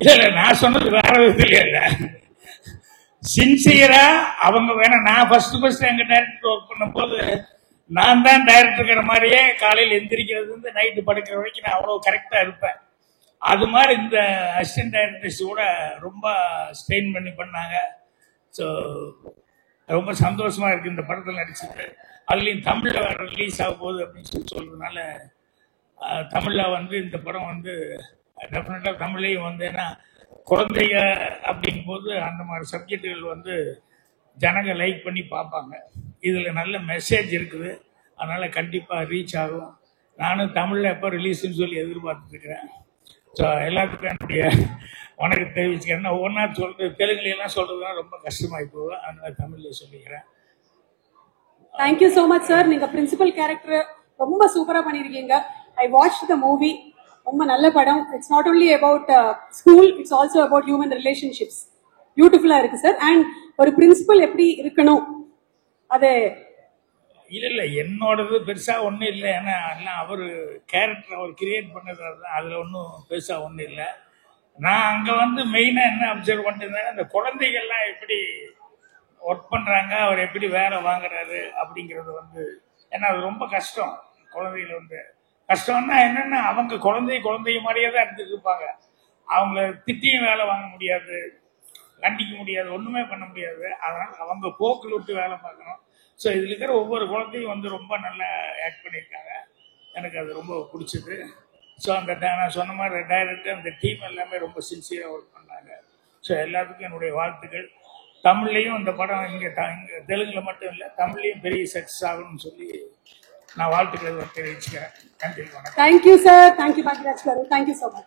இல்ல இல்ல, நான் சொன்னது வேற விதத்துல இல்ல. சின்சியரா அவங்க வேணா, நான் ஃபர்ஸ்ட் எங்க டைரக்டர் ஒர்க் பண்ணும் போது நான் தான் டைரக்டர் மாதிரியே காலையில் எந்திரிக்கிறது இருந்து நைட்டு படுக்கிற வரைக்கும் நான் அவ்வளவு கரெக்டா இருப்பேன். அது மாதிரி இந்த அசிஸ்டன்ட் டைரக்டர்ஸ் கூட ரொம்ப ஸ்ட்ரெயின் பண்ணி பண்ணாங்க. ஸோ ரொம்ப சந்தோஷமா இருக்கு இந்த படத்தில் நடிச்சது. அதுலேயும் தமிழில் வேற ரிலீஸ் ஆக போகுது அப்படின்னு சொல்லி சொல்றதுனால தமிழில் வந்து இந்த படம் வந்து டெஃபினட்டாக தமிழ்லையும் வந்து, ஏன்னா குழந்தைங்க அப்படிங்கும் போது அந்த மாதிரி சப்ஜெக்டுகள் வந்து ஜனங்க லைக் பண்ணி பார்ப்பாங்க. இதில் நல்ல மெசேஜ் இருக்குது, அதனால் கண்டிப்பாக ரீச் ஆகும். நானும் தமிழில் எப்போ ரிலீஸ்ன்னு சொல்லி எதிர்பார்த்துருக்கிறேன். ஸோ எல்லாத்துக்கும் என்னுடைய வணக்கம் தெரிவிச்சுக்கிறேன். ஒவ்வொன்றா சொல்கிறது தெலுங்குலாம் சொல்கிறதுலாம் ரொம்ப கஷ்டமாகி போகும், அதனால் தமிழில் சொல்லிக்கிறேன். Thank you so much sir. நீங்கள் பிரின்சிபல் கேரக்டர் ரொம்ப சூப்பராக பண்ணியிருக்கீங்க. I watch the movie. ரொம்ப நல்ல படம். It's not only about school, it's also about human relationships. பியூட்டிஃபுல்லாக இருக்கு சார். அண்ட் ஒரு பிரின்சிபல் எப்படி இருக்கணும் அது இல்லை என்னோடது பெருசாக ஒன்றும் இல்லை. ஏன்னா எல்லாம் அவர் கேரக்டர் அவர் கிரியேட் பண்ணது தான், அதில் ஒன்றும் பெருசாக ஒன்றும் இல்லை. நான் அங்கே வந்து மெயினாக என்ன அப்சர்வ் பண்ணிருந்தேன்னா, இந்த குழந்தைகள்லாம் எப்படி ஒர்க் பண்ணுறாங்க, அவர் எப்படி வேலை வாங்குறாரு அப்படிங்கிறது வந்து, ஏன்னா அது ரொம்ப கஷ்டம். குழந்தைகள் வந்து கஷ்டம்னா என்னென்னா, அவங்க குழந்தைய மாதிரியே தான் எடுத்துட்டு இருப்பாங்க. அவங்கள திட்டியும் வேலை வாங்க முடியாது, கண்டிக்க முடியாது, ஒன்றுமே பண்ண முடியாது. அதனால் அவங்க போக்கில் விட்டு வேலை பார்க்கணும். ஸோ இதில் இருக்கிற ஒவ்வொரு குழந்தையும் வந்து ரொம்ப நல்லா ஆக்ட் பண்ணியிருக்காங்க. எனக்கு அது ரொம்ப பிடிச்சது. ஸோ அந்த நான் சொன்ன மாதிரி டைரக்டர் அந்த டீம் எல்லாமே ரொம்ப சின்சியராக ஒர்க் பண்ணாங்க. ஸோ எல்லாத்துக்கும் என்னுடைய வாழ்த்துக்கள். தமிழ்லையும் இந்த படம் இங்கே தெலுங்குல மட்டும் இல்லை, தமிழ்லையும் பெரிய சக்ஸஸ் ஆகணும்னு சொல்லி நான் வாழ்த்துக்களை தெரிவிச்சுக்கிறேன். நன்றி, வணக்கம். Thank you sir. Thank you Bhagyaraj sir. Thank you so much.